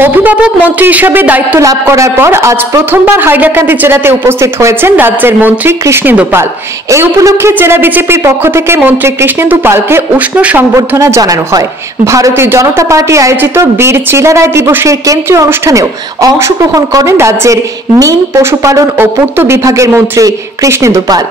অভিভাবক মন্ত্রী হিসেবে দায়িত্ব লাভ করার পর আজ প্রথমবার হাইলাকান্দি জেলাতে উপস্থিত হয়েছেন রাজ্যের মন্ত্রী কৃষ্ণেন্দু পাল। এই উপলক্ষে জেলা বিজেপির পক্ষ থেকে মন্ত্রী কৃষ্ণেন্দু পালকে উষ্ণ সংবর্ধনা জানানো হয়। ভারতীয় জনতা পার্টি আয়োজিত বীর চিলারায় দিবসের কেন্দ্রীয় অনুষ্ঠানেও অংশগ্রহণ করেন রাজ্যের মীন, পশুপালন ও পূর্ত বিভাগের মন্ত্রী কৃষ্ণেন্দু পাল।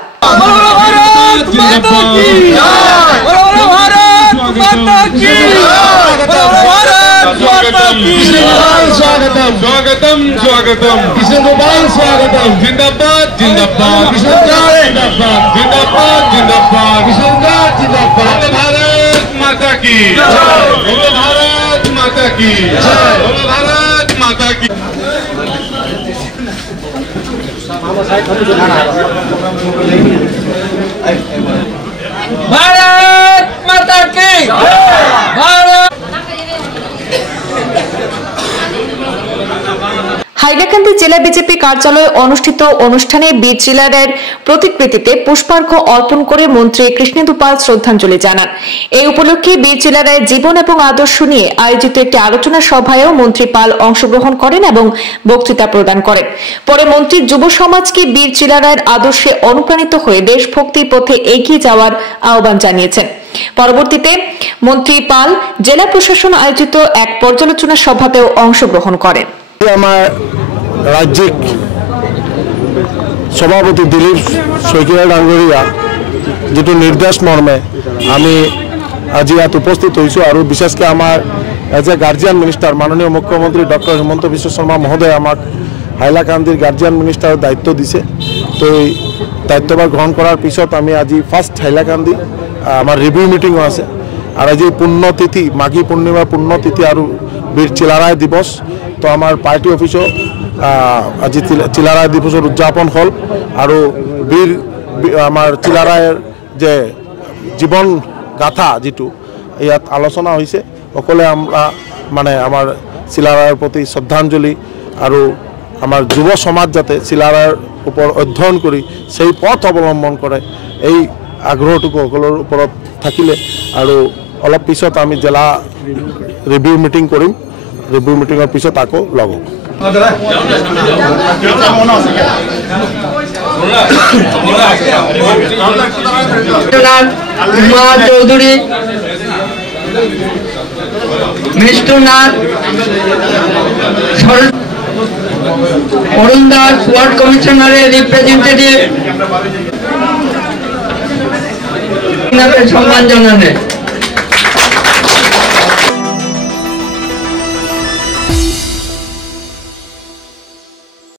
स्वागतम स्वागतम किशनगोपाल स्वागतम जिंदाबाद जिंदाबाद किशनगढ़ जिंदाबाद जिंदाबाद जिंदाबाद किशनगढ़ जिंदाबाद भारत माता की जय भारत माता की जय भारत माता की भारत माता की भारत। হাইলাকান্দি জেলা বিজেপি কার্যালয়ে অনুষ্ঠিত অনুষ্ঠানে বীর চিলারায়ের প্রতিকৃতিতে পুষ্পার্ঘ্য অর্পণ করে মন্ত্রী কৃষ্ণেন্দু পাল শ্রদ্ধাঞ্জলি জানান। এই উপলক্ষে বীর চিলারায়ের জীবন এবং আদর্শ নিয়ে আয়োজিত একটি আলোচনা সভায়ও মন্ত্রী পাল অংশগ্রহণ করেন এবং বক্তৃতা প্রদান করেন। পরে মন্ত্রী যুব সমাজকে বীর চিলারায়ের আদর্শে অনুপ্রাণিত হয়ে দেশভক্তির পথে এগিয়ে যাওয়ার আহ্বান জানিয়েছেন। পরবর্তীতে মন্ত্রী পাল জেলা প্রশাসন আয়োজিত এক পর্যালোচনা সভাতেও অংশগ্রহণ করেন। আমার রাজ্যিক সভাপতি দিলীপ শইকীয়া ডাঙ্গৰীয়া যেটো নির্দেশ মর্মে আমি আজি ইয়াত উপস্থিত হয়েছো আর বিশেষকে আমার এজ এ গার্জিয়ান মিনিস্টার মাননীয় মুখ্যমন্ত্রী ডক্টর হিমন্ত বিশ্ব শর্মা মহোদয় আমাক হাইলাকান্দির গার্জিয়ান মিনিস্টার দায়িত্ব দিছে। তো এই দায়িত্বভার গ্রহণ করার পিছত আমি আজি ফার্স্ট হাইলাকান্দি আমার রিভিউ মিটিংও আছে। আর আজি পুণ্যতিথি মাঘী পূর্ণিমার পুণ্যতিথি আর বীর চিলারায় দিবস। তো আমার পার্টি অফিসও আজি চিলারায় দিবসের উদযাপন হল আর বীর আমার চিলারায়ের যে জীবন গাথা যেটো ইয়াত আলোচনা হয়েছে। সকলে আমরা মানে আমার চিলারায়ের প্রতি শ্রদ্ধাঞ্জলি আর আমার যুব সমাজ যাতে চিলারায়ের উপর অধ্যয়ন করে সেই পথ অবলম্বন করে এই আগ্রহটুকু সকলের ওপৰত থাকিলে আর অলপ পিছত আমি জেলা রিভিউ মিটিং করিম। রিভিউ মিটিংয়ের পিছত আকৌ লগ হব। উমা চৌধুরী, মিষ্টুনাথ, অরুণ দাস, ওয়ার্ড কমিশনারের রিপ্রেজেন্টেটিভ সম্মান জানালেন।